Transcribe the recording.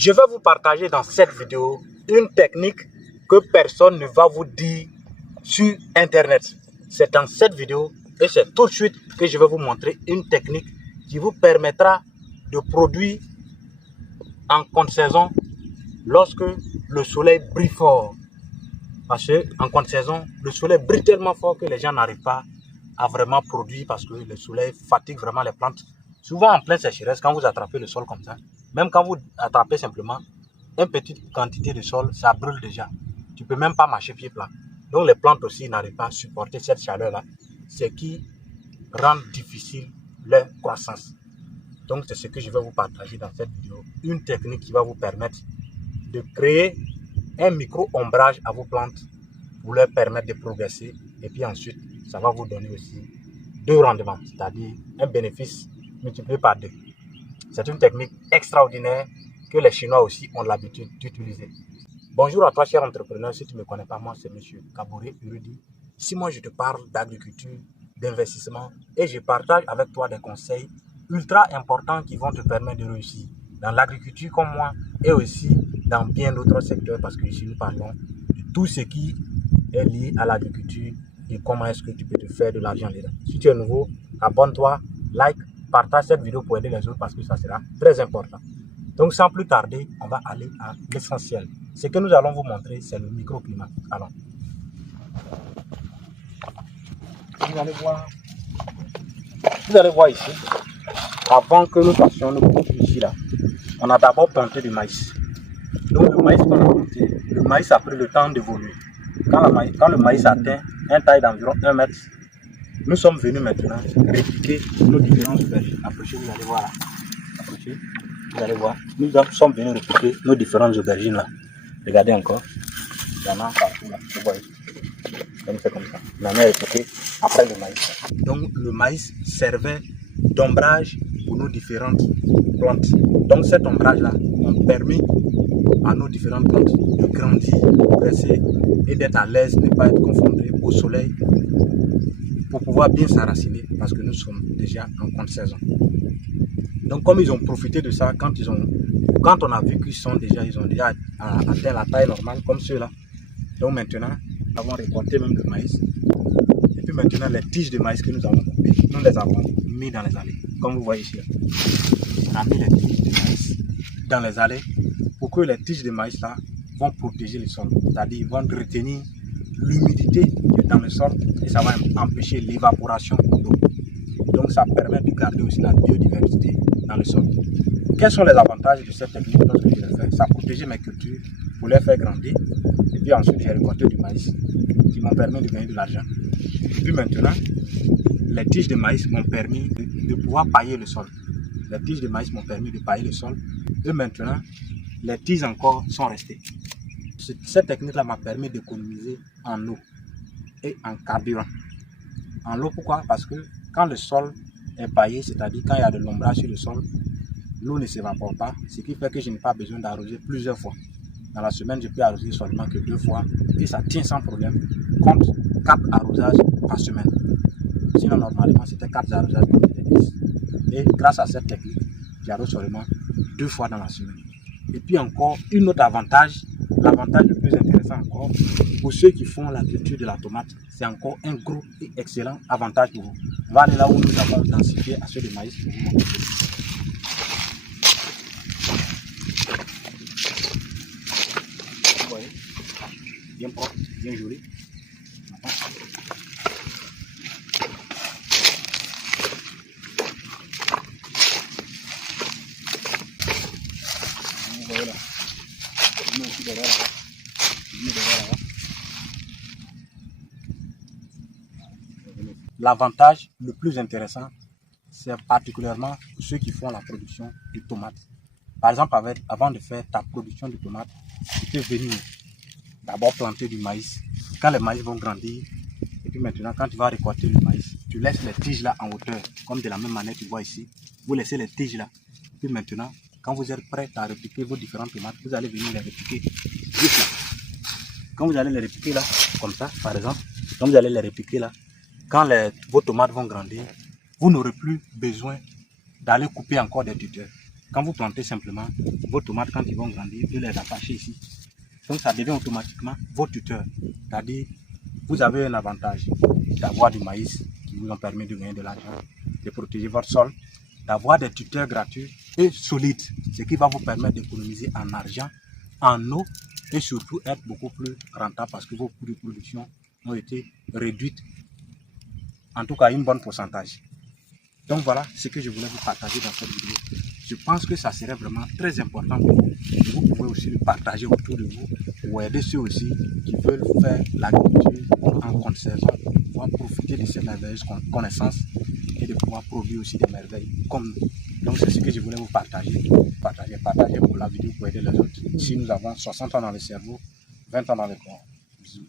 Je vais vous partager dans cette vidéo une technique que personne ne va vous dire sur internet. C'est dans cette vidéo et c'est tout de suite que je vais vous montrer une technique qui vous permettra de produire en contre-saison lorsque le soleil brille fort. Parce qu'en contre-saison, le soleil brille tellement fort que les gens n'arrivent pas à vraiment produire parce que le soleil fatigue vraiment les plantes. Souvent en pleine sécheresse, quand vous attrapez le sol comme ça, même quand vous attrapez simplement une petite quantité de sol, ça brûle déjà. Tu ne peux même pas marcher pied plat. Donc les plantes aussi n'arrivent pas à supporter cette chaleur-là, ce qui rend difficile leur croissance. Donc c'est ce que je vais vous partager dans cette vidéo. Une technique qui va vous permettre de créer un micro-ombrage à vos plantes pour leur permettre de progresser. Et puis ensuite, ça va vous donner aussi deux rendements, c'est-à-dire un bénéfice multiplié par deux. C'est une technique extraordinaire que les Chinois aussi ont l'habitude d'utiliser. Bonjour à toi, cher entrepreneur. Si tu ne me connais pas, moi, c'est M. Kaboré Urudi. Ici, moi, je te parle d'agriculture, d'investissement et je partage avec toi des conseils ultra importants qui vont te permettre de réussir dans l'agriculture comme moi et aussi dans bien d'autres secteurs parce que ici, nous parlons de tout ce qui est lié à l'agriculture et comment est-ce que tu peux te faire de l'argent là. Si tu es nouveau, abonne-toi, like, partage cette vidéo pour aider les autres parce que ça sera très important. Donc sans plus tarder, on va aller à l'essentiel. Ce que nous allons vous montrer, c'est le microclimat. Alors, vous allez voir ici, avant que nous fassions le groupe ici là, on a d'abord planté du maïs. Donc le maïs qu'on a planté, le maïs a pris le temps d'évoluer. Quand le maïs atteint un taille d'environ 1 mètre, nous sommes venus maintenant répliquer nos différentes aubergines. Approchez, vous allez voir là. Approchez, vous allez voir. Nous sommes venus répliquer nos différentes aubergines là. Regardez encore. Il y en a partout là. Vous voyez. Comme c'est comme ça. On en a répliqué après le maïs. Donc le maïs servait d'ombrage pour nos différentes plantes. Donc cet ombrage là a permis à nos différentes plantes de grandir, de progresser et d'être à l'aise, ne pas être confrontés au soleil pour pouvoir bien s'enraciner parce que nous sommes déjà en contre-saison. Donc comme ils ont profité de ça, quand on a vu qu'ils ont déjà atteint la taille normale comme ceux-là, donc maintenant, nous avons récolté même le maïs. Et puis maintenant, les tiges de maïs que nous avons coupées, nous les avons mis dans les allées. Comme vous voyez ici, là. On a mis les tiges de maïs dans les allées pour que les tiges de maïs là vont protéger le sol. C'est-à-dire vont retenir l'humidité qui est dans le sol et ça va empêcher l'évaporation d'eau. Donc ça permet de garder aussi la biodiversité dans le sol. Quels sont les avantages de cette technique lorsque je l'ai fait? Ça protégeait mes cultures pour les faire grandir. Et puis ensuite j'ai récolté du maïs qui m'ont permis de gagner de l'argent. Et puis maintenant, les tiges de maïs m'ont permis de pouvoir pailler le sol. Les tiges de maïs m'ont permis de pailler le sol. Et maintenant, les tiges encore sont restées. Cette technique-là m'a permis d'économiser en eau et en carburant. En eau, pourquoi? Parce que quand le sol est paillé, c'est-à-dire quand il y a de l'ombrage sur le sol, l'eau ne s'évapore pas, ce qui fait que je n'ai pas besoin d'arroser plusieurs fois. Dans la semaine, je peux arroser seulement que 2 fois et ça tient sans problème contre 4 arrosages par semaine. Sinon, normalement, c'était 4 arrosages pour les 10. Et grâce à cette technique, j'arrose seulement 2 fois dans la semaine. Et puis encore, un autre avantage, l'avantage le plus intéressant encore, pour ceux qui font la culture de la tomate, c'est encore un gros et excellent avantage pour vous. On va aller là où nous avons densifié à ceux de maïs pour vous montrer. Vous voyez, bien propre, bien joli. Vous voyez là. Nous aussi derrière là. L'avantage le plus intéressant, c'est particulièrement pour ceux qui font la production de tomates. Par exemple, avant de faire ta production de tomates, tu peux venir d'abord planter du maïs. Quand les maïs vont grandir, et puis maintenant, quand tu vas récolter le maïs, tu laisses les tiges là en hauteur, comme de la même manière que tu vois ici. Vous laissez les tiges là. Et puis maintenant, quand vous êtes prêt à répliquer vos différentes tomates, vous allez venir les répliquer juste là. Quand vous allez les répliquer là, comme ça, par exemple, quand vous allez les répliquer là, quand vos tomates vont grandir, vous n'aurez plus besoin d'aller couper encore des tuteurs. Quand vous plantez simplement vos tomates, quand ils vont grandir, vous les attachez ici. Donc ça devient automatiquement vos tuteurs. C'est-à-dire, vous avez un avantage d'avoir du maïs qui vous en permet de gagner de l'argent, de protéger votre sol, d'avoir des tuteurs gratuits et solides, ce qui va vous permettre d'économiser en argent, en eau et surtout être beaucoup plus rentable parce que vos coûts de production ont été réduits, en tout cas un bon pourcentage. Donc voilà ce que je voulais vous partager dans cette vidéo. Je pense que ça serait vraiment très important pour vous. Vous pouvez aussi le partager autour de vous ou aider ceux aussi qui veulent faire l'agriculture en contre-saison, pouvoir profiter de ces merveilleuses connaissances et de pouvoir produire aussi des merveilles comme nous. Donc c'est ce que je voulais vous partager. Partagez pour la vidéo pour aider les autres. Si nous avons 60 ans dans le cerveau, 20 ans dans le corps. Bisous.